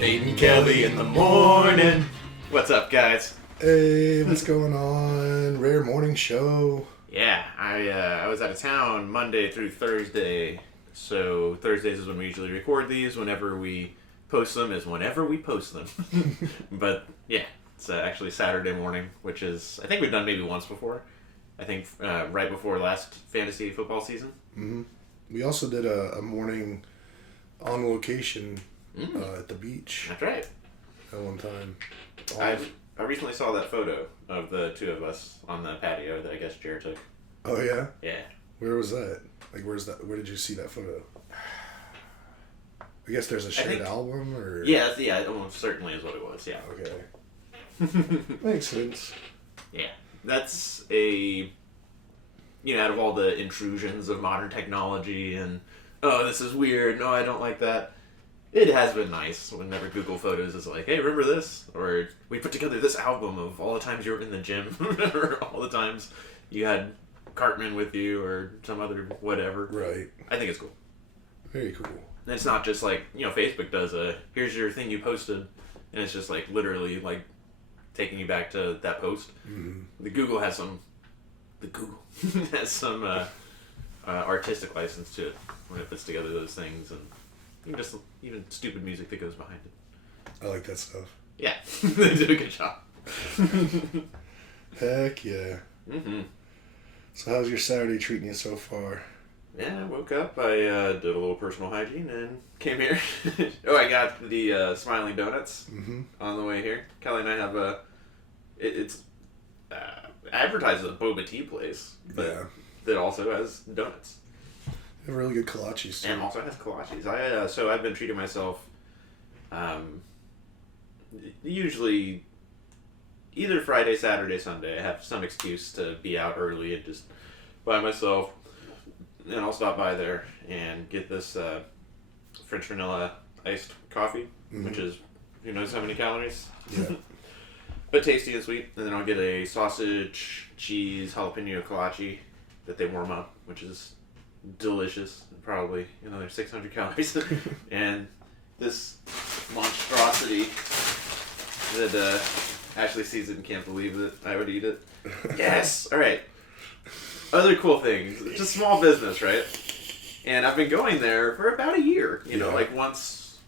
Nate and Kelly in the morning. What's up, guys? Hey, what's going on? Rare morning show. Yeah, I was out of town Monday through Thursday, so Thursdays is when we usually record these. Whenever we post them is whenever we post them. But yeah, it's actually Saturday morning, which is, I think we've done maybe once before. I think right before last fantasy football season. Mm-hmm. We also did a morning on location at the beach. That's right. At one time. I recently saw that photo of the two of us on the patio that I guess Jared took. Oh yeah? Yeah. Where was that? Like, where's that? Where did you see that photo? I guess there's a shared album, or yeah, it almost certainly is what it was. Yeah. Okay. Makes sense. Yeah, that's a, out of all the intrusions of modern technology and, oh, this is weird, no, I don't like that, it has been nice whenever Google Photos is like, hey, remember this? Or we put together this album of all the times you were in the gym, or all the times you had Cartman with you, or some other whatever. Right. I think it's cool. Very cool. And it's not just like, Facebook does here's your thing you posted, and it's just like literally like taking you back to that post. Mm-hmm. The Google has some artistic license to it when it puts together those things, and even stupid music that goes behind it. I like that stuff. Yeah, they do a good job. Heck yeah. Mm-hmm. So how's your Saturday treating you so far? Yeah, I woke up, I did a little personal hygiene and came here. Oh, I got the Smiling Donuts on the way here. Kelly and I have it's advertised as a boba tea place, but that also has donuts. They have really good kolaches. And also has kolaches. I've been treating myself usually either Friday, Saturday, Sunday. I have some excuse to be out early and just by myself. And I'll stop by there and get this French vanilla iced coffee, which is, who knows how many calories? Yeah. But tasty and sweet. And then I'll get a sausage, cheese, jalapeno kolache that they warm up, which is delicious. Probably another 600 calories. And this monstrosity that Ashley sees it and can't believe that I would eat it. Yes! Alright. Other cool things. It's a small business, right? And I've been going there for about a year. Like once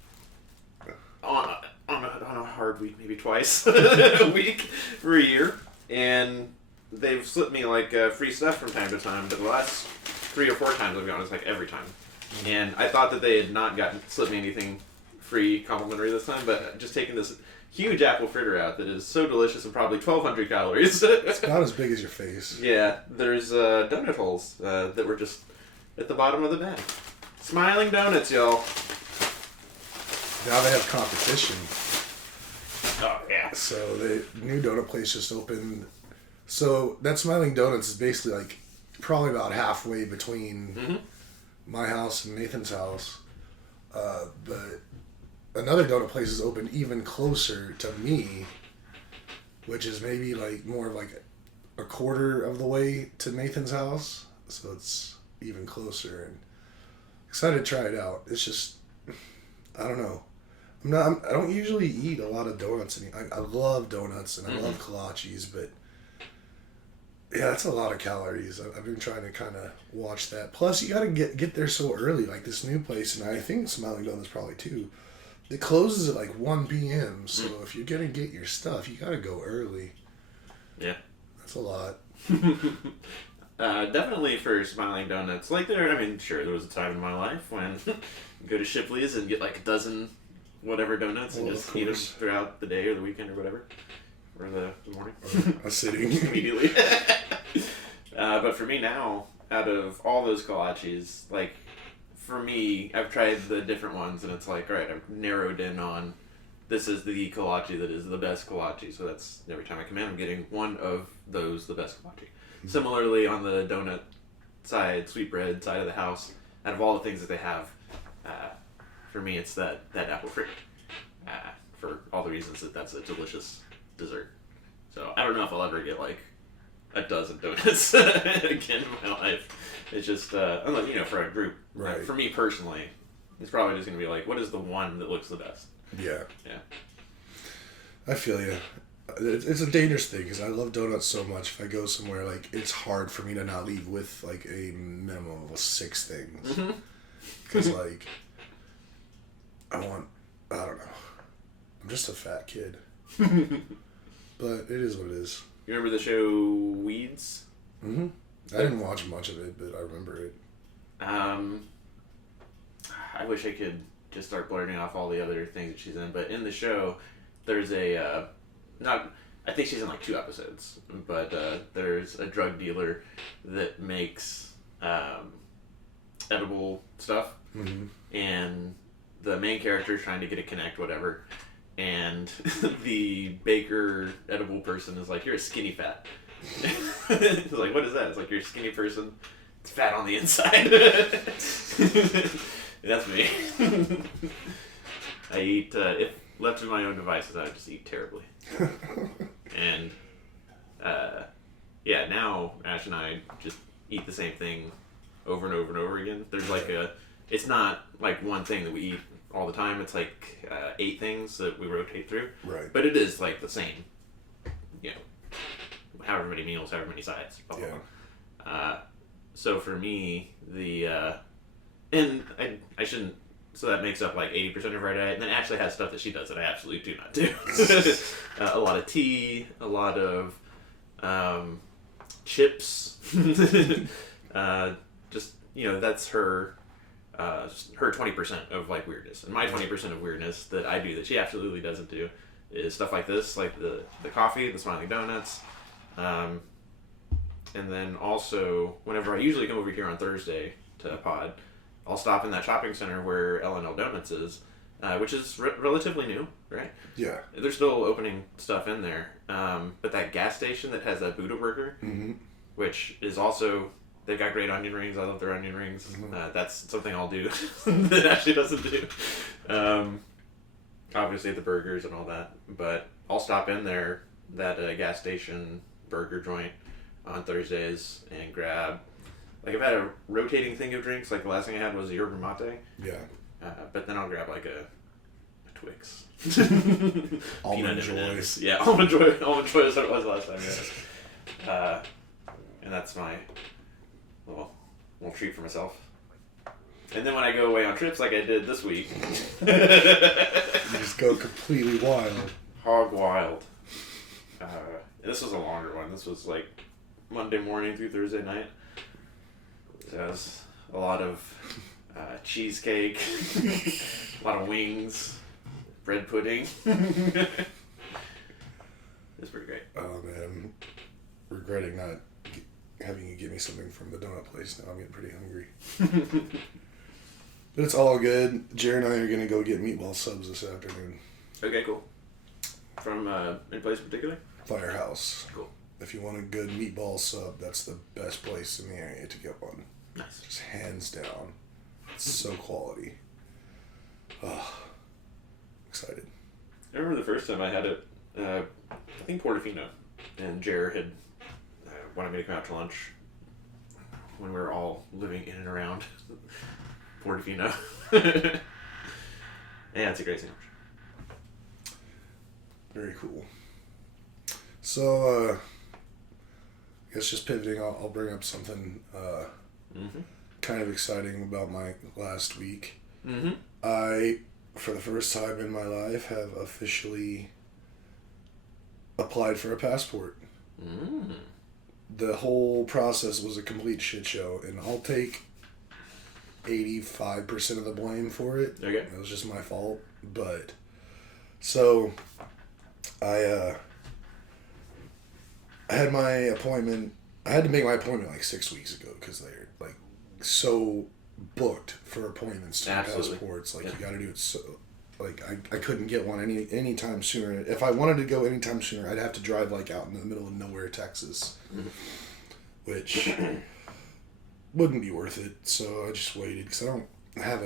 on a hard week, maybe twice a week for a year. And they've slipped me like free stuff from time to time. But the last 3 or 4 times I've gone, it's like every time. And I thought that they had not slipped me anything free, complimentary this time. But just taking this huge apple fritter out that is so delicious and probably 1,200 calories. It's not as big as your face. Yeah, there's donut holes that were just at the bottom of the bag. Smiling Donuts, y'all. Now they have competition. Oh, yeah. So the new donut place just opened. So that Smiling Donuts is basically like probably about halfway between my house and Nathan's house. But another donut place is open even closer to me, which is maybe like more of like a quarter of the way to Nathan's house. So it's even closer, and excited to try it out. It's just, I don't know. I don't usually eat a lot of donuts. I love donuts and I love kolaches, but yeah, that's a lot of calories. I've been trying to kind of watch that. Plus, you got to get there so early, like this new place, and I think Smiling Donuts probably too. It closes at like 1 p.m., so if you're going to get your stuff, you got to go early. Yeah. That's a lot. Definitely for Smiling Donuts. Sure, there was a time in my life when you go to Shipley's and get like a dozen whatever donuts and just eat them throughout the day or the weekend or whatever. Or the morning. Or a sitting. Immediately. But for me now, out of all those kolaches, like, for me, I've tried the different ones, and it's like, all right, I've narrowed in on this is the kolache that is the best kolache. So that's every time I come in, I'm getting one of those, the best kolache. Similarly, on the donut side, sweetbread side of the house, out of all the things that they have, for me, it's that apple fritter. For all the reasons that's a delicious dessert. So I don't know if I'll ever get like a dozen donuts again in my life. It's just, unless, for a group. Right. For me personally, it's probably just going to be like, what is the one that looks the best? Yeah. Yeah. I feel you. It's a dangerous thing because I love donuts so much. If I go somewhere, like, it's hard for me to not leave with, like, a minimum of 6 things. Because, like, I don't know. I'm just a fat kid. But it is what it is. You remember the show Weeds? Mm-hmm. I didn't watch much of it, but I remember it. I wish I could just start blurting off all the other things that she's in, but in the show, there's a I think she's in like 2 episodes, but there's a drug dealer that makes edible stuff, and the main character is trying to get a connect, whatever, and the baker edible person is like, "You're a skinny fat." It's like, "What is that?" It's like, "You're a skinny person. It's fat on the inside." That's me. I eat, if left to my own devices, I would just eat terribly. And, yeah, now Ash and I just eat the same thing over and over and over again. There's like it's not like one thing that we eat all the time. It's like 8 things that we rotate through. Right. But it is like the same, you know, however many meals, however many sides. Blah, blah, blah. So for me, and I shouldn't, so that makes up like 80% of our diet, and then Ashley has stuff that she does that I absolutely do not do. A lot of tea, a lot of chips, just, you know, that's her 20% of like weirdness, and my 20% of weirdness that I do that she absolutely doesn't do is stuff like this, like the coffee, the Smiling Donuts, and then also whenever I usually come over here on Thursday to pod, I'll stop in that shopping center where L&L Donuts is, which is relatively new, right? Yeah. They're still opening stuff in there, but that gas station that has that Buddha burger, which is also, they've got great onion rings. I love their onion rings. That's something I'll do that Ashley doesn't do. Obviously the burgers and all that, but I'll stop in there, that gas station burger joint on Thursdays, and grab, like, I've had a rotating thing of drinks. Like the last thing I had was a yerba mate. Yeah. But then I'll grab like a Twix. Almond Joy. Yeah, Almond Joy. Almond Joy is what it was last time. Yeah. And that's my little treat for myself. And then when I go away on trips like I did this week, you just go completely wild. Hog wild. This was a longer one. This was like Monday morning through Thursday night. So it was a lot of cheesecake, a lot of wings, bread pudding. It's pretty great. Oh man, regretting not having you get me something from the donut place. Now I'm getting pretty hungry. But it's all good. Jared and I are gonna go get meatball subs this afternoon. Okay, cool. From any place in particular? Firehouse. Cool. If you want a good meatball sub, that's the best place in the area to get one. Nice. Just hands down. It's so quality. Oh, excited. I remember the first time I had it, I think Portofino, and Jared had wanted me to come out to lunch when we were all living in and around Portofino. Yeah, it's a great sandwich. Very cool. So, I guess just pivoting, I'll bring up something kind of exciting about my last week. I, for the first time in my life, have officially applied for a passport. The whole process was a complete shit show, and I'll take 85% of the blame for it. Okay. It was just my fault. But, so, I had my appointment. I had to make my appointment like 6 weeks ago because they're like so booked for appointments to passports. Like, you got to do it so. Like, I couldn't get one any time sooner. If I wanted to go anytime sooner, I'd have to drive like out in the middle of nowhere, Texas, which wouldn't be worth it. So I just waited because I don't have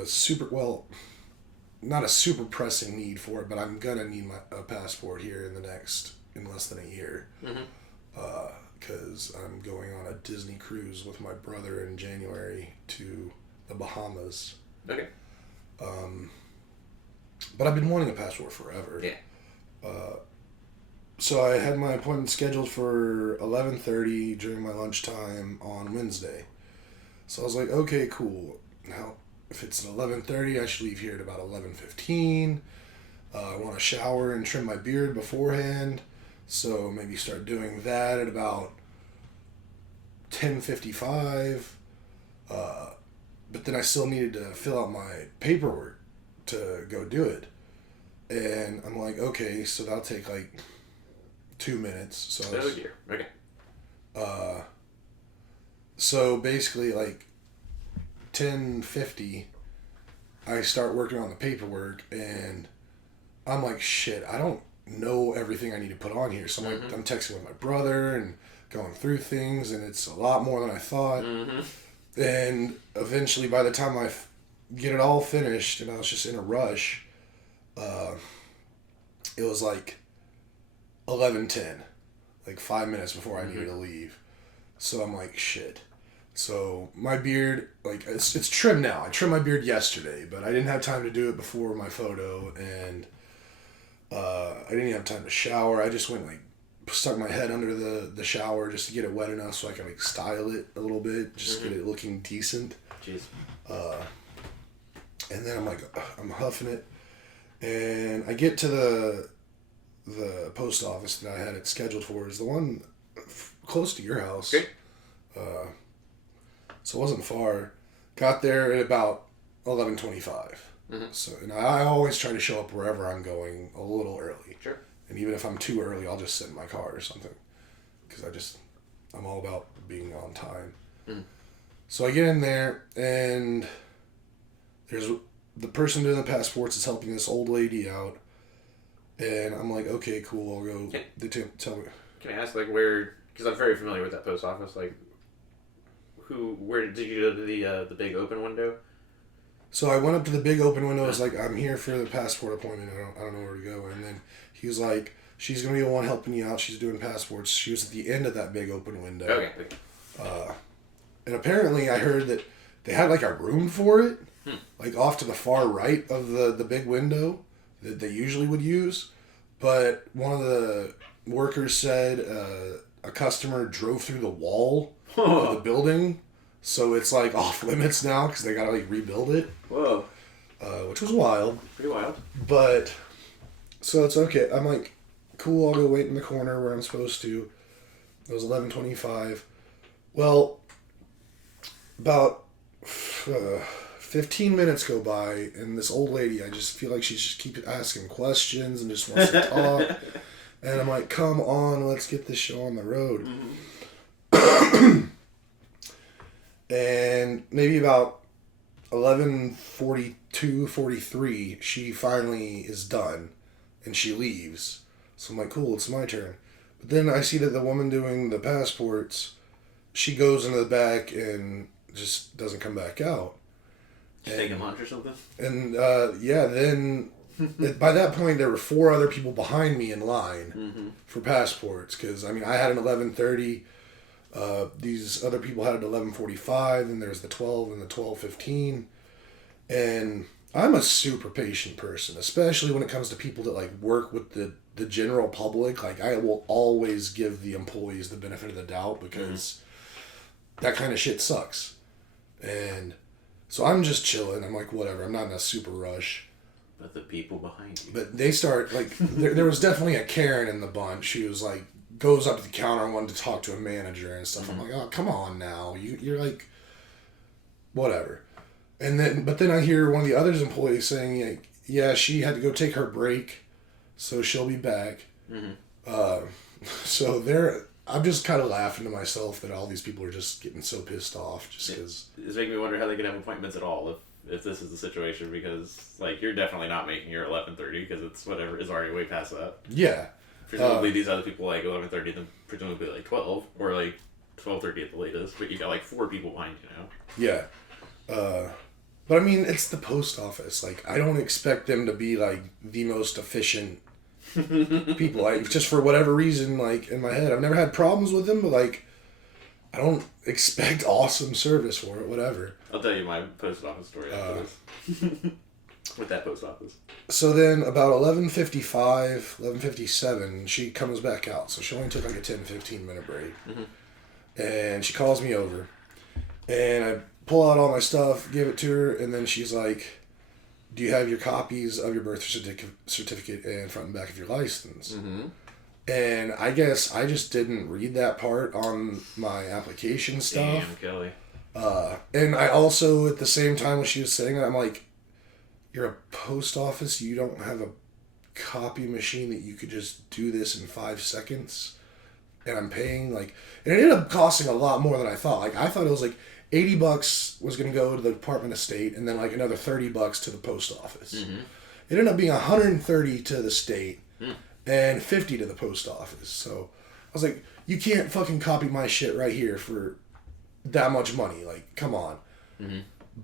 not a super pressing need for it, but I'm gonna need a passport here in less than a year. Because I'm going on a Disney cruise with my brother in January to the Bahamas. Okay. but I've been wanting a passport forever. Yeah. So I had my appointment scheduled for 11:30 during my lunchtime on Wednesday. So I was like, okay, cool. Now, if it's at 11:30, I should leave here at about 11:15. I want to shower and trim my beard beforehand. So maybe start doing that at about 10:55. But then I still needed to fill out my paperwork to go do it. And I'm like, okay, so that'll take like 2 minutes. So Oh dear. Okay. So basically, like 10:50, I start working on the paperwork, and I'm like, shit, I don't know everything I need to put on here. So I'm like, I'm texting with my brother and going through things, and it's a lot more than I thought. And eventually, by the time I get it all finished, and I was just in a rush, it was like 11:10, like 5 minutes before I needed to leave. So I'm like, shit. So my beard, like, it's trimmed now. I trimmed my beard yesterday, but I didn't have time to do it before my photo, and I didn't even have time to shower. I just went, like, stuck my head under the shower just to get it wet enough so I can, like, style it a little bit, just get it looking decent. Jeez. And then I'm like, I'm huffing it, and I get to the post office that I had it scheduled for. Is the one close to your house. Okay. So it wasn't far. Got there at about 11:25. So, and I always try to show up wherever I'm going a little early. Sure. And even if I'm too early, I'll just sit in my car or something. Because I'm all about being on time. So I get in there, and there's the person doing the passports is helping this old lady out. And I'm like, okay, cool, I'll go. They tell me. Can I ask, like, where? Because I'm very familiar with that post office. Like, where did you go to the big open window? So I went up to the big open window. I was like, I'm here for the passport appointment. I don't know where to go. And then he was like, she's going to be the one helping you out. She's doing passports. She was at the end of that big open window. Okay. And apparently I heard that they had like a room for it, like off to the far right of the big window that they usually would use. But one of the workers said a customer drove through the wall of the building. So it's like off limits now because they got to like rebuild it. Whoa. Which was wild. Pretty wild. But, so it's okay. I'm like, cool, I'll go wait in the corner where I'm supposed to. It was 11:25. Well, about 15 minutes go by, and this old lady, I just feel like she just keeps asking questions and just wants to talk. And I'm like, come on, let's get this show on the road. And maybe about 11:42, 43, she finally is done, and she leaves. So I'm like, cool, it's my turn. But then I see that the woman doing the passports, she goes into the back and just doesn't come back out. Just taking lunch or something? And yeah, then by that point there were 4 other people behind me in line for passports, because I mean I had an 11:30. These other people had it at 11:45, and there's the 12 and the 12:15. And I'm a super patient person, especially when it comes to people that like work with the general public. Like I will always give the employees the benefit of the doubt, because that kind of shit sucks. And so I'm just chilling. I'm like, whatever. I'm not in a super rush. But the people behind you. But they start like there was definitely a Karen in the bunch. She was like, goes up to the counter and wanted to talk to a manager and stuff. I'm like, oh, come on now. You're like, whatever. And then I hear one of the other employees saying, like, yeah, she had to go take her break, so she'll be back. So I'm just kind of laughing to myself that all these people are just getting so pissed off just because. It's making me wonder how they could have appointments at all if this is the situation, because, like, you're definitely not making your 11:30 because it's whatever is already way past that. Yeah. Presumably these other people like 11:30, then presumably like 12 or like 12:30 at the latest. But you got like 4 people behind you now. Yeah. But I mean, it's the post office. Like, I don't expect them to be like the most efficient people. Like, just for whatever reason, like in my head, I've never had problems with them, but like, I don't expect awesome service for it. Whatever. I'll tell you my post office story after this. with that post office. So then about 11:55, 11:57, she comes back out. So she only took like a 10-15 minute break. And she calls me over. And I pull out all my stuff, give it to her, and then she's like, do you have your copies of your birth certificate and front and back of your license? And I guess I just didn't read that part on my application stuff. Damn, Kelly. And I also, at the same time when she was saying that, I'm like, you're a post office, you don't have a copy machine that you could just do this in 5 seconds? And I'm paying, like, and it ended up costing a lot more than I thought. Like, I thought it was like $80 was going to go to the Department of State, and then like another $30 to the post office. It ended up being $130 to the state and $50 to the post office. So I was like, you can't fucking copy my shit right here for that much money. Like, come on.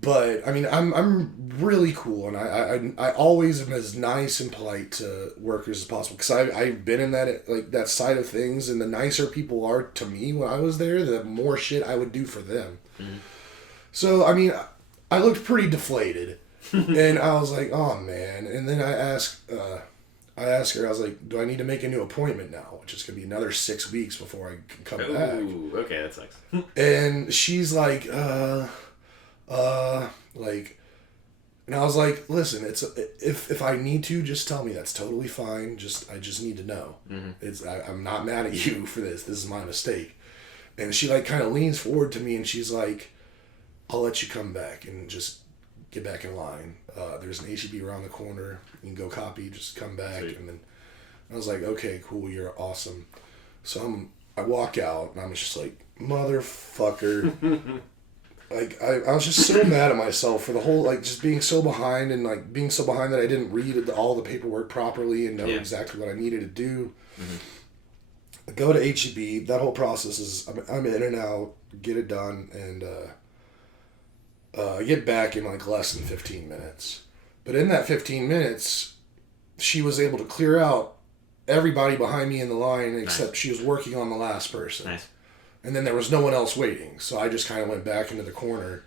But I mean, I'm really cool, and I always am as nice and polite to workers as possible, because I've been in that side of things, and the nicer people are to me when I was there, the more shit I would do for them. So I mean, I looked pretty deflated, and I was like, oh man. And then I asked her, I was like, do I need to make a new appointment now? Which is gonna be another 6 weeks before I can come back. Ooh, okay, that sucks. And she's like, and I was like, listen, it's if I need to, just tell me. That's totally fine. I just need to know. I'm not mad at you for this. This is my mistake. And she like kind of leans forward to me, and she's like, I'll let you come back and just get back in line. There's an HEB around the corner. You can go copy. Just come back. Sweet. And then I was like, okay, cool. You're awesome. So I walk out, and I'm just like, motherfucker. Like, I was just so mad at myself for the whole, like, just being so behind, and, like, being so behind that I didn't read all the paperwork properly and know exactly what I needed to do. I go to HEB. That whole process is, I'm in and out, get it done, and I get back in, like, less than 15 minutes. But in that 15 minutes, she was able to clear out everybody behind me in the line, except she was working on the last person. Nice. And then there was no one else waiting. So I just kind of went back into the corner.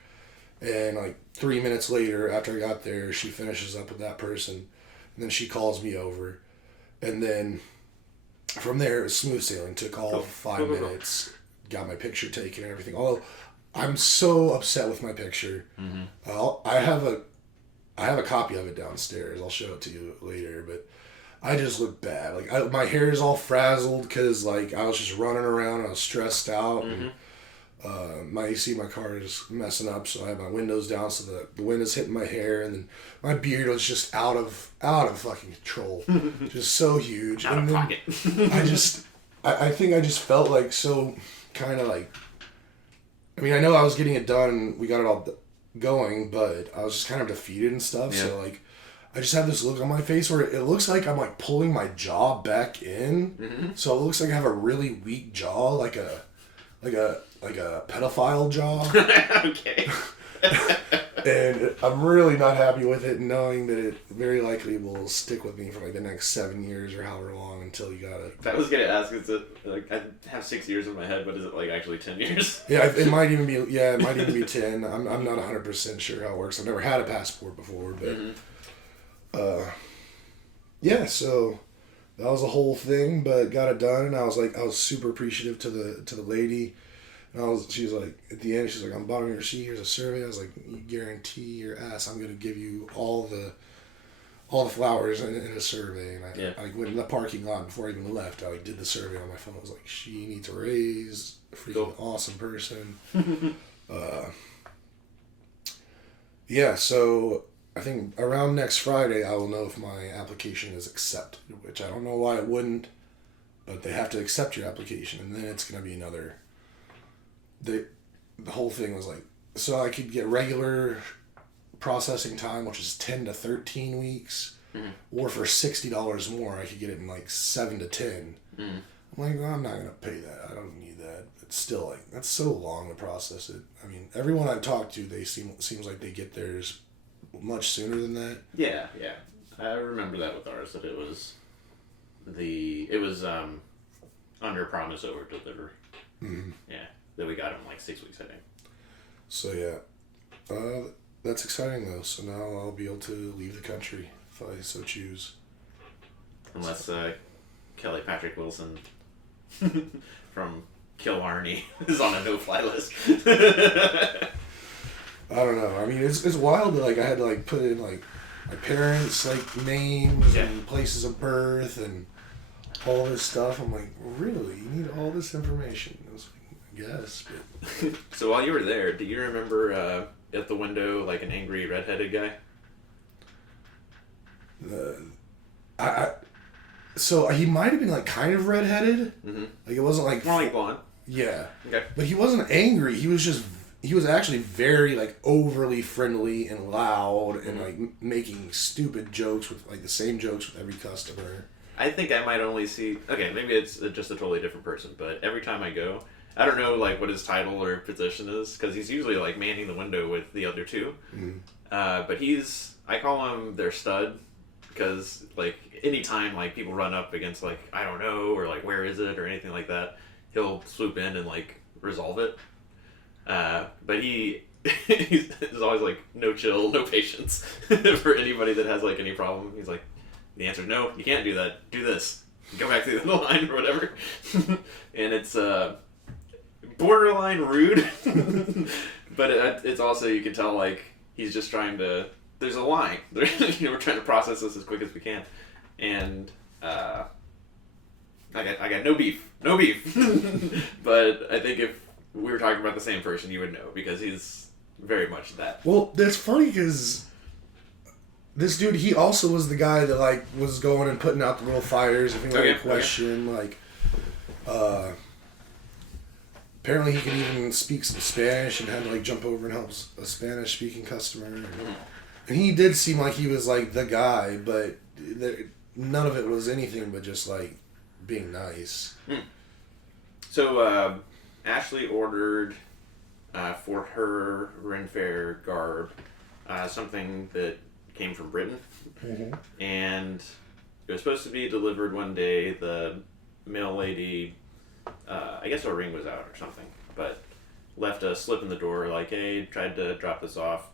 And like 3 minutes later, after I got there, she finishes up with that person. And then she calls me over. And then from there, it was smooth sailing. Took all 5 minutes. Got my picture taken and everything. Although I'm so upset with my picture. I have a copy of it downstairs. I'll show it to you later. But I just look bad. Like, my hair is all frazzled because, like, I was just running around and I was stressed out. And my AC in my car is messing up, so I have my windows down so the wind is hitting my hair, and then my beard was just out of fucking control. Just so huge. Out of pocket. I think I just felt like so kind of like, I mean, I know I was getting it done. We got it all going, but I was just kind of defeated and stuff. Yeah. So, like, I just have this look on my face where it looks like I'm like pulling my jaw back in. So it looks like I have a really weak jaw, like a pedophile jaw. Okay. And I'm really not happy with it, knowing that it very likely will stick with me for like the next 7 years or however long until you got it. I was gonna ask, is it like, I have 6 years in my head, but is it like actually 10 years? Yeah, it might even be. Yeah, it might even be 10. I'm not 100% sure how it works. I've never had a passport before, but. Yeah, so that was the whole thing, but got it done, and I was super appreciative to the lady, and she was like, at the end, she's like, on the bottom of your sheet, here's a survey. I was like, you guarantee your ass I'm gonna give you all the flowers in a survey. And I went in the parking lot before I even left. I did the survey on my phone. I was like, she needs a raise, freaking awesome person. Yeah, so I think around next Friday, I will know if my application is accepted, which I don't know why it wouldn't, but they have to accept your application, and then it's going to be another. The whole thing was like, so I could get regular processing time, which is 10 to 13 weeks, or for $60 more, I could get it in like 7 to 10. I'm like, well, I'm not going to pay that. I don't need that. It's still like, that's so long to process it. I mean, everyone I've talked to, seems like they get theirs much sooner than that. Yeah. I remember that with ours, that it was under promise, over deliver. Yeah, that we got it in like 6 weeks, I think. So yeah, that's exciting though. So now I'll be able to leave the country if I so choose. Unless Kelly Patrick Wilson from Killarney is on a no-fly list. I don't know. I mean, it's wild that like I had to like put in like my parents' like names and places of birth and all this stuff. I'm like, really? You need all this information? I was like, I guess. But So while you were there, do you remember at the window like an angry redheaded guy? So he might have been like kind of redheaded. Mm-hmm. Like it wasn't like More like blonde. Yeah. Okay. But he wasn't angry. He was actually very like overly friendly and loud and like making stupid jokes with like the same jokes with every customer. I think I might only see. Okay, maybe it's just a totally different person, but every time I go, I don't know like what his title or position is because he's usually like manning the window with the other two. Mm. But I call him their stud because like anytime like people run up against like I don't know or like where is it or anything like that, he'll swoop in and like resolve it. But he's always like no chill, no patience for anybody that has like any problem. He's like, the answer is no, you can't do that. Do this. Go back to the line or whatever. And it's borderline rude, but it's also you can tell like he's just trying to. There's a line. We're trying to process this as quick as we can, and I got no beef, but I think if we were talking about the same person, you would know because he's very much that. Well, that's funny because this dude, he also was the guy that like was going and putting out the little fires if anybody had a question. Like, apparently he can even speak some Spanish and had to like jump over and help a Spanish speaking customer. And he did seem like he was like the guy, but none of it was anything but just like being nice. So Ashley ordered for her Ren Fair garb something that came from Britain, and it was supposed to be delivered one day. The mail lady, I guess our ring was out or something, but left a slip in the door like, hey, tried to drop this off.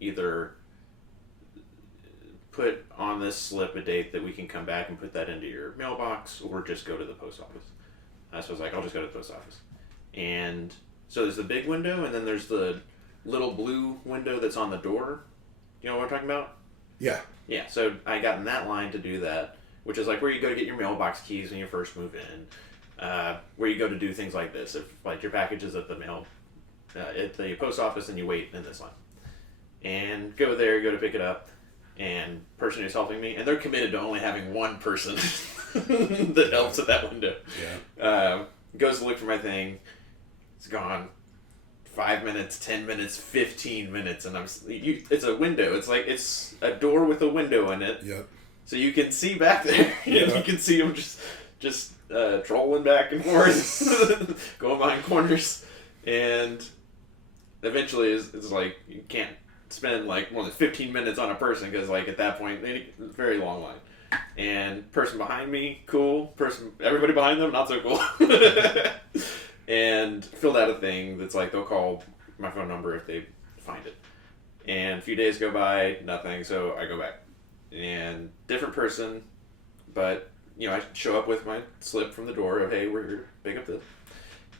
Either put on this slip a date that we can come back and put that into your mailbox, or just go to the post office. So I was like, I'll just go to the post office. And so there's the big window, and then there's the little blue window that's on the door. You know what I'm talking about? Yeah. Yeah, so I got in that line to do that, which is like where you go to get your mailbox keys when you first move in, where you go to do things like this. If like your package is at the at the post office, and you wait in this line. And go there, go to pick it up, and person who's helping me, and they're committed to only having one person that helps at that window. Yeah. Goes to look for my thing. It's gone. 5 minutes, 10 minutes, 15 minutes, and it's a window. It's like it's a door with a window in it. Yep. So you can see back there. Yeah. You can see them just trolling back and forth, going behind corners, and eventually it's like you can't spend like more than 15 minutes on a person because like at that point very long line, and person behind me cool, everybody behind them not so cool. And filled out a thing that's like they'll call my phone number if they find it, and a few days go by, nothing, so I go back and different person, but I show up with my slip from the door of hey, we're here, pick up this,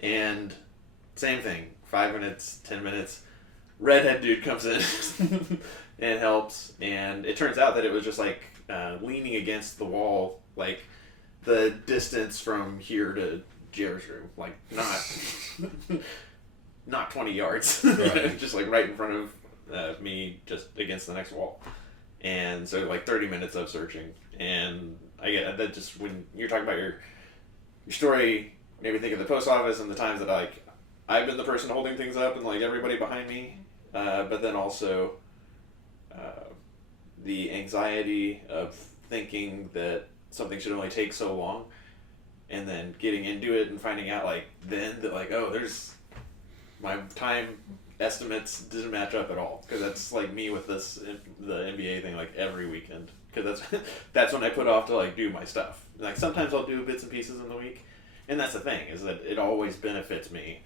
and same thing, 5 minutes, 10 minutes, redhead dude comes in and helps, and it turns out that it was just like leaning against the wall, like the distance from here to Jared's room, like not 20 yards, right. Just like right in front of me, just against the next wall. And so like 30 minutes of searching, and I get that just when you're talking about your story, maybe think of the post office and the times that like I've been the person holding things up and like everybody behind me, but then also the anxiety of thinking that something should only take so long, and then getting into it and finding out like then that like, oh, there's my time estimates didn't match up at all, because that's like me with the NBA thing like every weekend, because that's when I put off to like do my stuff. Like sometimes I'll do bits and pieces in the week, and that's the thing is that it always benefits me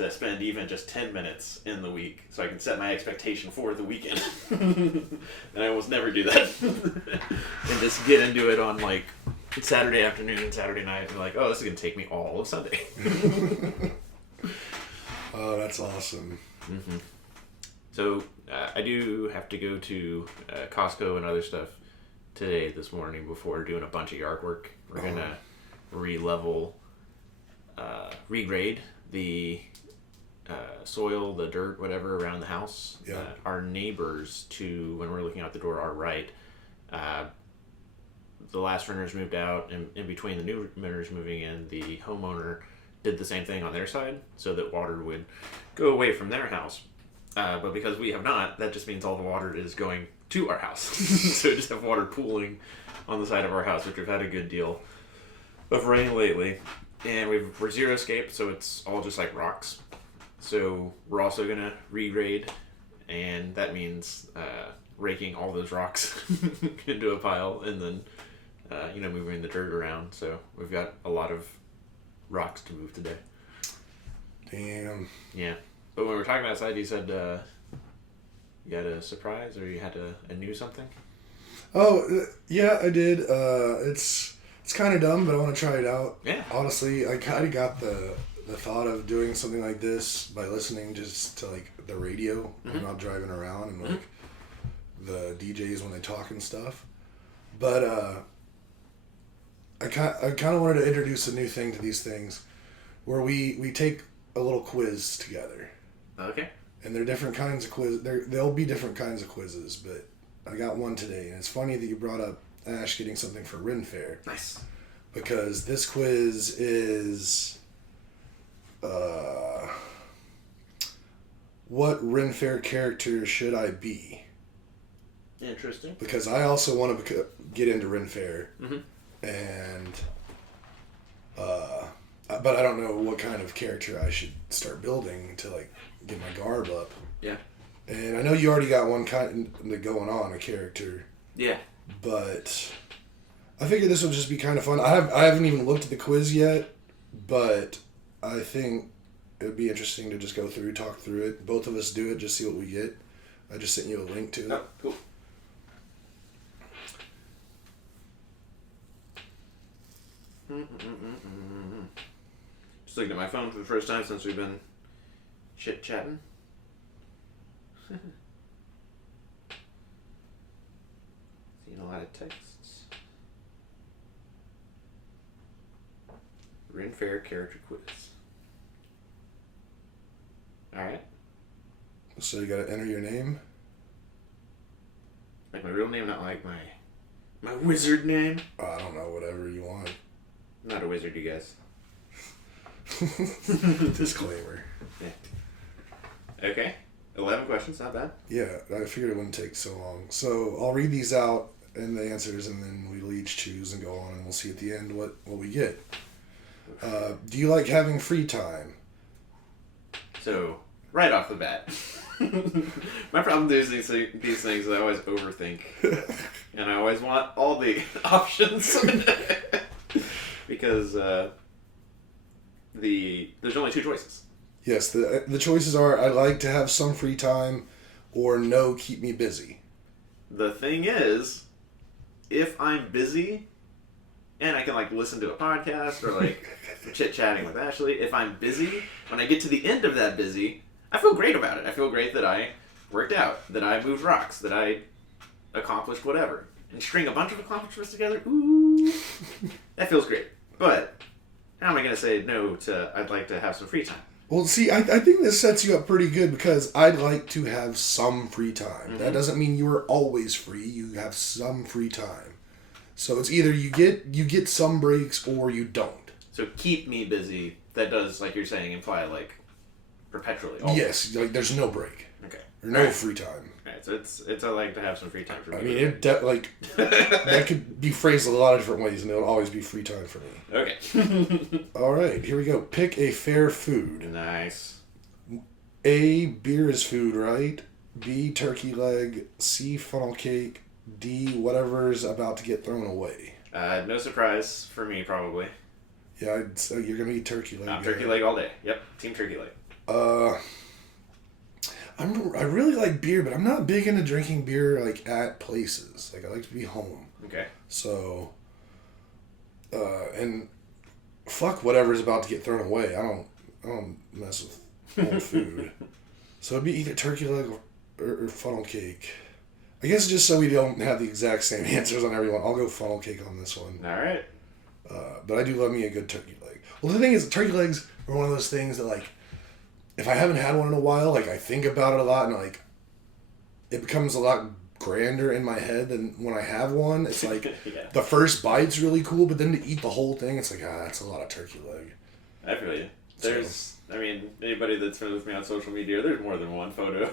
to spend even just 10 minutes in the week so I can set my expectation for the weekend. And I almost never do that. And just get into it on like Saturday afternoon, Saturday night, and be like, oh, this is going to take me all of Sunday. Oh, that's awesome. Mm-hmm. So I do have to go to Costco and other stuff today, this morning, before doing a bunch of yard work. We're going to re-level, regrade the soil, the dirt, whatever, around the house. Yeah. Our neighbors, to when we're looking out the door, are right. The last renters moved out, and in between the new renters moving in, the homeowner did the same thing on their side so that water would go away from their house. But because we have not, that just means all the water is going to our house. So we just have water pooling on the side of our house, which we've had a good deal of rain lately. And we're xeriscape, so it's all just like rocks. So we're also going to regrade, and that means raking all those rocks into a pile and then moving the dirt around. So we've got a lot of rocks to move today. Damn. Yeah. But when we were talking outside, you said you had a surprise, or you had a new something? Oh, yeah, I did. It's kind of dumb, but I want to try it out. Yeah. Honestly, I kind of got the thought of doing something like this by listening just to like the radio when I'm not driving around, and like the DJs when they talk and stuff. But I kind of wanted to introduce a new thing to these things, where we take a little quiz together. Okay. And they're different kinds of quiz. There'll be different kinds of quizzes, but I got one today, and it's funny that you brought up Ash getting something for Ren Fair. Nice. Because this quiz is what Ren Fair character should I be? Interesting. Because I also want to get into Ren Fair, and but I don't know what kind of character I should start building to like get my garb up. Yeah. And I know you already got one kind of going on, a character. Yeah. But I figured this will just be kind of fun. I haven't even looked at the quiz yet, but I think it would be interesting to just go through, talk through it. Both of us do it, just see what we get. I just sent you a link to it. Oh, cool. Just looking at my phone for the first time since we've been chit-chatting. Seeing a lot of texts. Ren Fair character quiz. Alright. So you gotta enter your name. Like my real name, not like my wizard name. I don't know, whatever you want. I'm not a wizard, you guys. Disclaimer. Yeah. Okay. 11 questions, not bad. Yeah, I figured it wouldn't take so long. So I'll read these out and the answers, and then we'll each choose and go on, and we'll see at the end what we get. Do you like having free time? So, right off the bat, my problem with these things is I always overthink, and I always want all the options because there's only two choices. Yes, the choices are I like to have some free time, or no, keep me busy. The thing is, if I'm busy, and I can like listen to a podcast or like chit-chatting with Ashley, if I'm busy, when I get to the end of that busy, I feel great about it. I feel great that I worked out, that I moved rocks, that I accomplished whatever. And string a bunch of accomplishments together, ooh, that feels great. But how am I going to say no to I'd like to have some free time? Well, see, I think this sets you up pretty good, because I'd like to have some free time. That doesn't mean you are always free. You have some free time. So it's either you get some breaks or you don't. So keep me busy, that does, like you're saying, imply like perpetually. Yes, like there's no break. Okay. Or no free time. Alright, so it's I like to have some free time for me. I mean, that could be phrased a lot of different ways, and it'll always be free time for me. Okay. All right, here we go. Pick a fair food. Nice. A, beer is food, right? B, turkey leg. C, funnel cake. D, whatever's about to get thrown away. No surprise for me, probably. Yeah, so you're gonna eat turkey leg. Turkey leg all day. Yep, team turkey leg. Uh, I really like beer, but I'm not big into drinking beer like at places. Like I like to be home. Okay. So, and fuck whatever's about to get thrown away. I don't mess with old food. So it'd be either turkey leg or funnel cake. I guess just so we don't have the exact same answers on everyone, I'll go funnel cake on this one. All right. But I do love me a good turkey leg. Well, the thing is, turkey legs are one of those things that, like, if I haven't had one in a while, like, I think about it a lot, and, like, it becomes a lot grander in my head than when I have one. It's like, Yeah. the first bite's really cool, but then to eat the whole thing, it's like, that's a lot of turkey leg. I feel you. There's, I mean, anybody that's friends with me on social media, there's more than one photo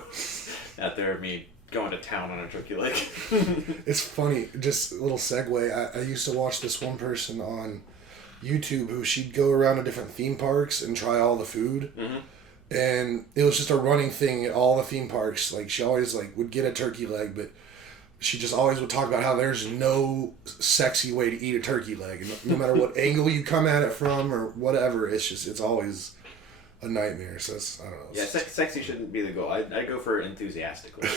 out there of me going to town on a turkey leg. It's funny, just a little segue. I used to watch this one person on YouTube who she'd go around to different theme parks and try all the food. Mm-hmm. And it was just a running thing at all the theme parks. Like, she always, like, would get a turkey leg, but she just always would talk about how there's no sexy way to eat a turkey leg. And no matter what angle you come at it from or whatever, it's always a nightmare. So it's, I don't know. Yeah, sexy shouldn't be the goal. I go for enthusiastically.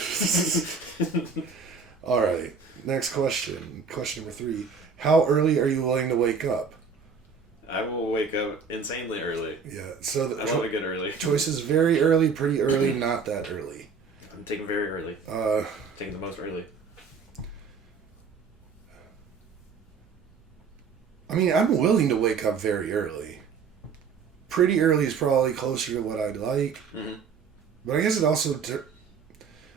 All right. Next question. Question number 3. How early are you willing to wake up? I will wake up insanely early. Yeah. So the I love a good early. choice is very early, pretty early, not that early. I'm taking very early. Taking the most early. I mean, I'm willing to wake up very early. Pretty early is probably closer to what I'd like. Mm-hmm. But I guess it also...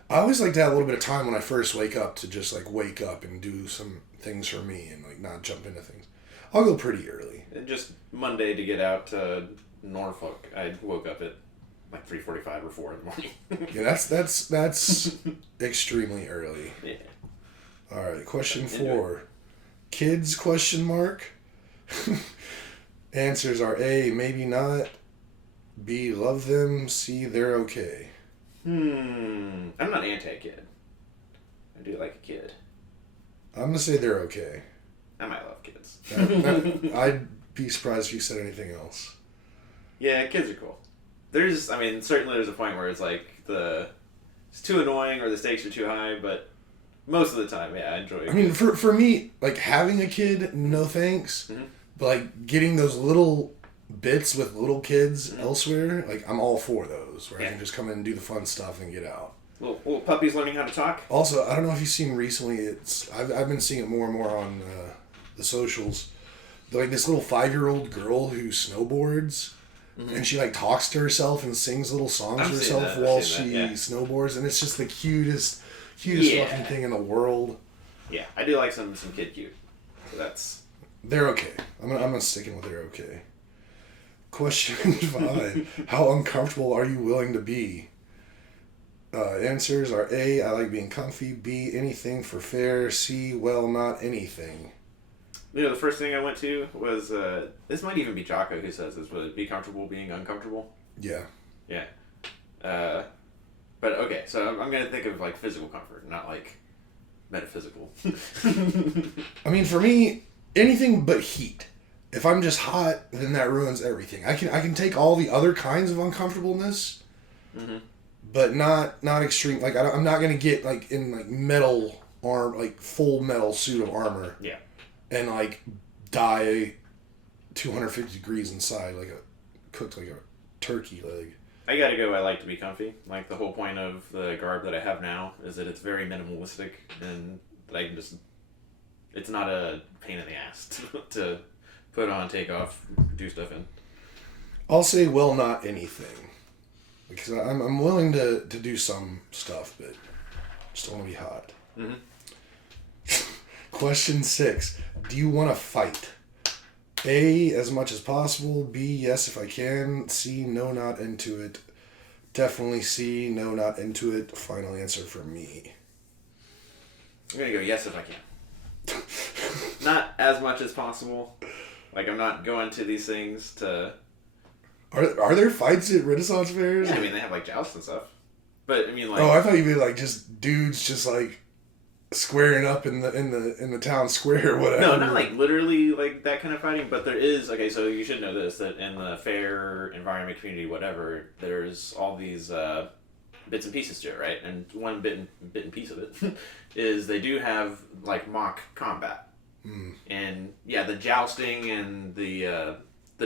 I always like to have a little bit of time when I first wake up to just, like, wake up and do some things for me and, like, not jump into things. I'll go pretty early. And just Monday to get out to Norfolk, I woke up at like 3:45 or 4 in the morning. Yeah, that's extremely early. Yeah. All right, question 4. Kids, question mark? Answers are A, maybe not. B, love them. C, they're okay. I'm not anti-kid. I do like a kid. I'm going to say they're okay. I might love kids. I'd be surprised if you said anything else. Yeah, kids are cool. Certainly there's a point where it's like it's too annoying or the stakes are too high, but most of the time, yeah, I enjoy it. I mean, for me, like, having a kid, no thanks. Mm-hmm. But, like, getting those little bits with little kids elsewhere, like, I'm all for those, where I can just come in and do the fun stuff and get out. Little puppies learning how to talk. Also, I don't know if you've seen recently, I've been seeing it more and more on the socials. Like, this little 5-year-old girl who snowboards, and she, like, talks to herself and sings little songs to herself while she snowboards, and it's just the cutest fucking thing in the world. Yeah, I do like some kid cute. So They're okay. I'm gonna stick in with they're okay. Question 5. How uncomfortable are you willing to be? Answers are A, I like being comfy. B, anything for fair. C, well, not anything. the first thing I went to was, this might even be Jocko who says this, was be comfortable being uncomfortable. Yeah. Yeah. But okay, so I'm going to think of, like, physical comfort, not, like, metaphysical. I mean, for me, anything but heat. If I'm just hot, then that ruins everything. I can take all the other kinds of uncomfortableness, but not extreme. Like, I'm not gonna get, like, in, like, metal arm, like, full metal suit of armor. Yeah. And, like, die 250 degrees inside, like cooked like a turkey leg. I gotta go, I like to be comfy. Like, the whole point of the garb that I have now is that it's very minimalistic and that I can just... It's not a pain in the ass to put on, take off, do stuff in. I'll say, well, not anything. Because I'm willing to do some stuff, but just don't want to be hot. Mm-hmm. Question 6. Do you want to fight? A, as much as possible. B, yes if I can. C, no, not into it. Definitely C, no, not into it. Final answer for me. I'm gonna go yes if I can. Not as much as possible. Like, I'm not going to these things to... Are there fights at Renaissance fairs? Yeah, I mean, they have, like, jousts and stuff. But, I mean, like... Oh, I thought you meant, like, just dudes just, like squaring up in the town square or whatever. No, not like literally like that kind of fighting, but there is. Okay, so you should know this, that in the fair environment community, whatever, there's all these bits and pieces to it, right? And one bit and piece of it is they do have like mock combat, and yeah, the jousting and the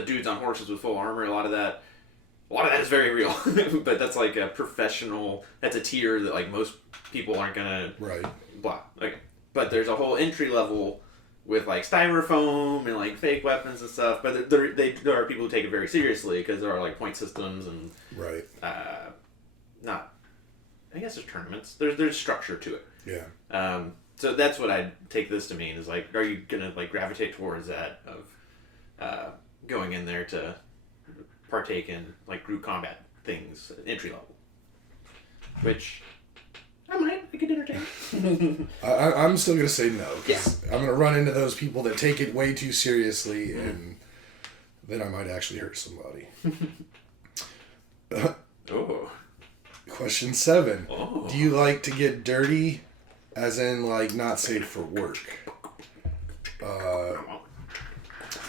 dudes on horses with full armor. A lot of that is very real, but that's like a professional. That's a tier that like most people aren't gonna Right. blah. Okay, but there's a whole entry level with like styrofoam and like fake weapons and stuff. But there are people who take it very seriously because there are like point systems and Right. not. I guess there's tournaments. There's structure to it. Yeah. So that's what I take this to mean is like, are you gonna like gravitate towards that of going in there to partake in like group combat things at entry level, which I could entertain. I'm still gonna say no. 'Cause Yeah. I'm gonna run into those people that take it way too seriously, and then I might actually hurt somebody. Oh. Question 7. Oh. Do you like to get dirty, as in like not safe for work?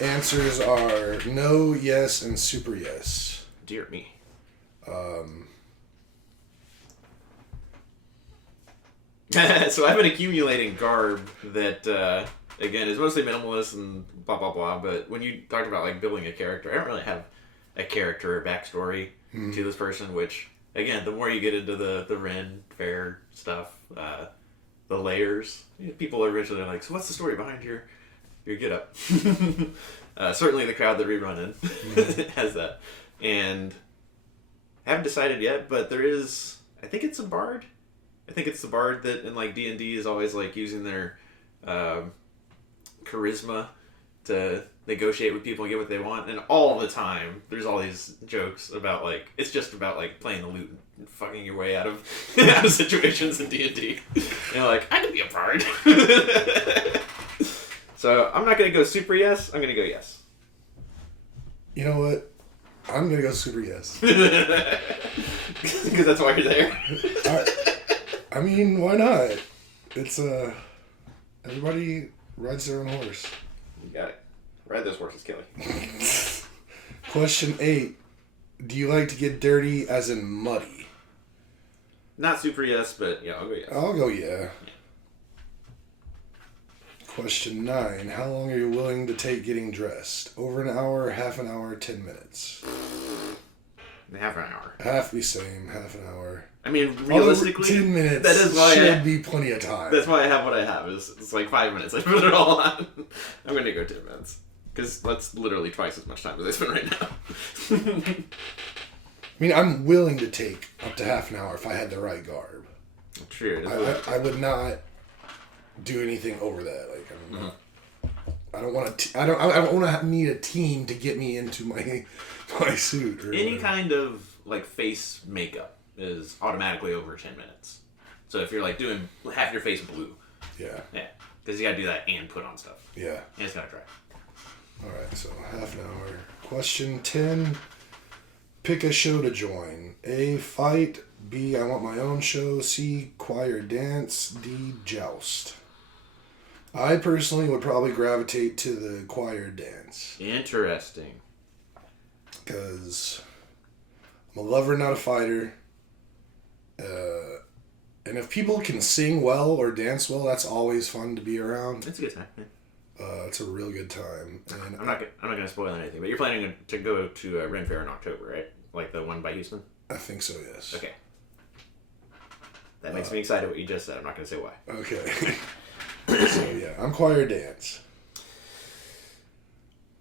Answers are no, yes, and super yes. Dear me. So I've been accumulating garb that, again, is mostly minimalist and blah, blah, blah. But when you talked about, like, building a character, I don't really have a character or backstory to this person, which, again, the more you get into the Ren Fair stuff, the layers, people are originally like, so what's the story behind your get up? Certainly the crowd that we run in has that. And I haven't decided yet, but there is, I think it's a bard. I think it's the bard that in like D&D is always like using their charisma to negotiate with people and get what they want. And all the time, there's all these jokes about like, it's just about like playing the lute and fucking your way out of, out of situations in D&D. And you're like, I could be a bard. So I'm not going to go super yes, I'm going to go yes. You know what? I'm gonna go super yes. Because that's why you're there. I mean, why not? It's everybody rides their own horse. You got it. Ride those horses, Kelly. Question 8. Do you like to get dirty as in muddy? Not super yes, but yeah, I'll go yes. I'll go yeah. Question 9. How long are you willing to take getting dressed? Over an hour, half an hour, 10 minutes? Half an hour. Half the same, half an hour. I mean, realistically, 10 minutes that is why should be plenty of time. That's why I have what I have. It's like 5 minutes. I put it all on. I'm going to go 10 minutes. Because that's literally twice as much time as I spend right now. I mean, I'm willing to take up to half an hour if I had the right garb. True. I would not do anything over that. Like, I don't want to. I don't want to need a team to get me into my suit. Or Any whatever. kind of like face makeup is automatically over 10 minutes. So if you're like doing half your face blue, Yeah. because you got to do that and put on stuff. Yeah. You just got to try. All right. So half an hour. Question 10. Pick a show to join. A, fight. B, I want my own show. C, choir dance. D, joust. I personally would probably gravitate to the choir dance. Interesting. Because I'm a lover, not a fighter. And if people can sing well or dance well, that's always fun to be around. It's a good time. Yeah. It's a real good time. And I'm not going to spoil anything, but you're planning to go to Ren Fair in October, right? Like the one by Houston? I think so, yes. Okay. That makes me excited what you just said. I'm not going to say why. Okay. So, yeah, I'm choir dance.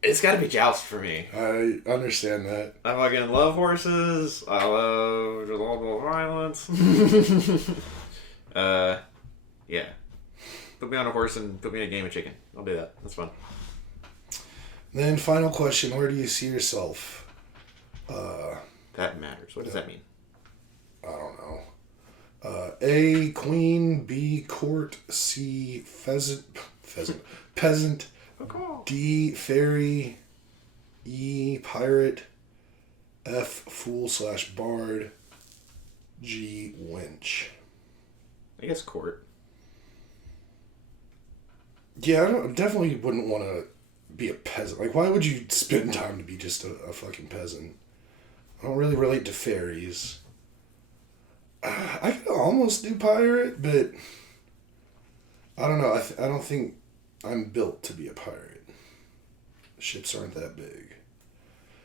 It's got to be joust for me. I understand that. I fucking love horses. I love just all the violence. Yeah. Put me on a horse and put me in a game of chicken. I'll do that. That's fun. Then, final question. Where do you see yourself? That matters. What does that mean? I don't know. A, queen. B, court. C, peasant. D, fairy. E, pirate. F, fool/bard. G, winch. I guess court. Yeah, I definitely wouldn't want to be a peasant. Like, why would you spend time to be just a fucking peasant? I don't really relate to fairies. I could almost do pirate, but I don't know. I don't think I'm built to be a pirate. Ships aren't that big.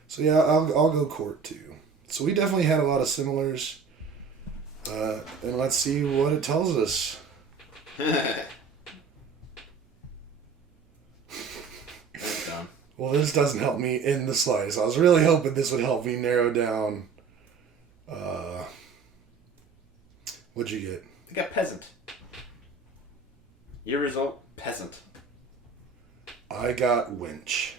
So yeah, I'll go court too. So we definitely had a lot of similars. And let's see what it tells us. That's dumb. Well, this doesn't help me in the slightest. I was really hoping this would help me narrow down. What'd you get? I got peasant. Your result, peasant. I got winch.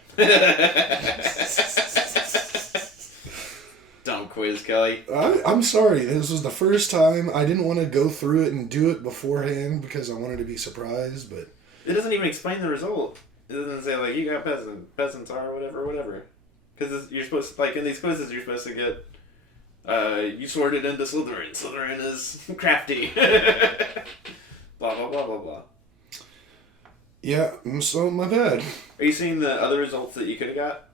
Dumb quiz, Kelly. I'm sorry. This was the first time. I didn't want to go through it and do it beforehand because I wanted to be surprised, but... It doesn't even explain the result. It doesn't say, like, you got peasants are whatever. Because you're supposed to, like, in these quizzes, you're supposed to get, you sorted into Slytherin. Slytherin is crafty. Blah, blah, blah, blah, blah. Yeah, so my bad. Are you seeing the other results that you could have got?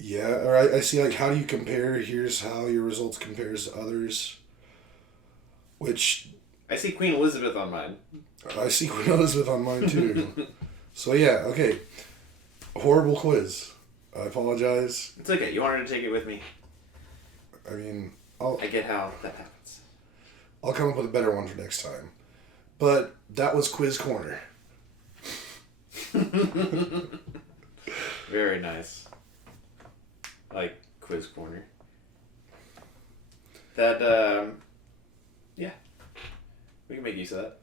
Yeah, or I see, like, how do you compare? Here's how your results compares to others. Which... I see Queen Elizabeth on mine. I see Queen Elizabeth on mine, too. So, yeah, okay. Horrible quiz. I apologize. It's okay. You wanted to take it with me. I mean, I get how that happens. I'll come up with a better one for next time. But that was Quiz Corner. Very nice. I like Quiz Corner. That, yeah. We can make use of that.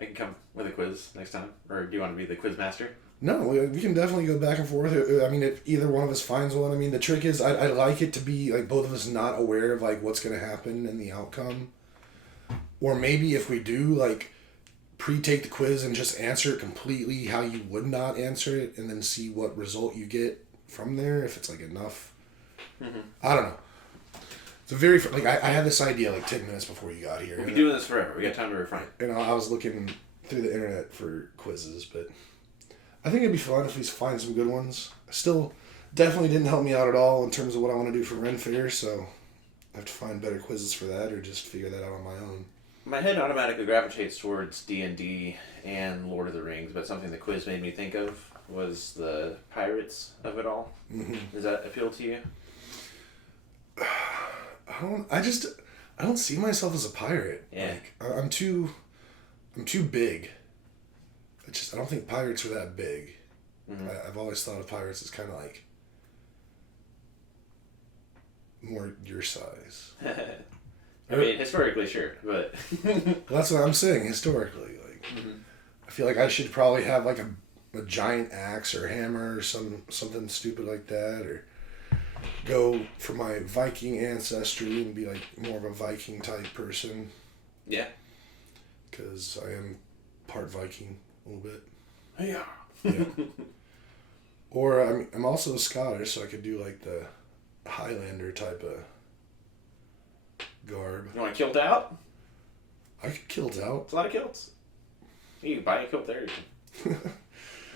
I can come with a quiz next time. Or do you want to be the quiz master? No, we can definitely go back and forth. I mean, if either one of us finds one. I mean, the trick is I like it to be, like, both of us not aware of, like, what's going to happen and the outcome. Or maybe if we do, like, pre-take the quiz and just answer it completely how you would not answer it and then see what result you get from there, if it's, like, enough. Mm-hmm. I don't know. It's a very... Like, I had this idea, like, 10 minutes before you got here. We'll be doing this forever. We got time to refine. And I was looking through the internet for quizzes, but... I think it'd be fun if we find some good ones. Still, definitely didn't help me out at all in terms of what I want to do for Ren Fair, so I have to find better quizzes for that or just figure that out on my own. My head automatically gravitates towards D&D and Lord of the Rings, but something the quiz made me think of was the pirates of it all. Mm-hmm. Does that appeal to you? I don't see myself as a pirate. Yeah. Like, I'm too big. I don't think pirates are that big. Mm-hmm. I've always thought of pirates as kind of like more your size. I mean, historically, sure, but... Well, that's what I'm saying, historically. Like, mm-hmm. I feel like I should probably have like a giant axe or hammer or something stupid like that, or go for my Viking ancestry and be like more of a Viking type person. Yeah. Because I am part Viking. A little bit. Yeah. Or I'm also Scottish, so I could do like the Highlander type of garb. You want to kilt out? I could kilt out. It's a lot of kilts. You can buy a kilt there.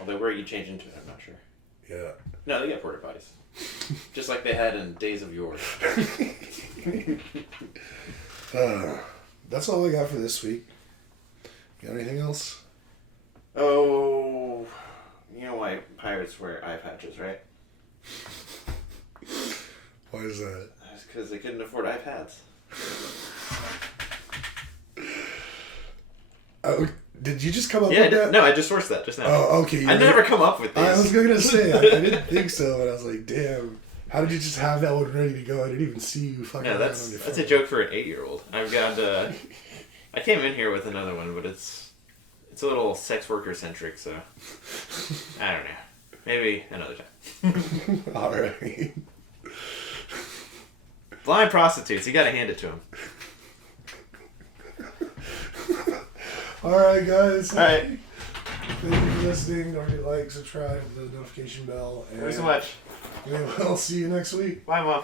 Although where you change into it, I'm not sure. Yeah. No, they got porta potties. Just like they had in days of yore. That's all I got for this week. Got anything else? Oh, you know why pirates wear eye patches, right? Why is that? That's because they couldn't afford iPads. Oh, did you just come up with that? No, I just sourced that just now. Oh, okay. I never come up with these. I was going to say, I didn't think so, but I was like, damn. How did you just have that one ready to go? I didn't even see you fucking around on your phone. That's a joke for an 8-year-old. I've got, I came in here with another one, but it's a little sex worker centric, so I don't know. Maybe another time. All right. Blind prostitutes, you gotta hand it to them. All right, guys. All right. Thank you for listening. Don't forget to like, subscribe, hit the notification bell. Thanks so much. We'll see you next week. Bye, Mom.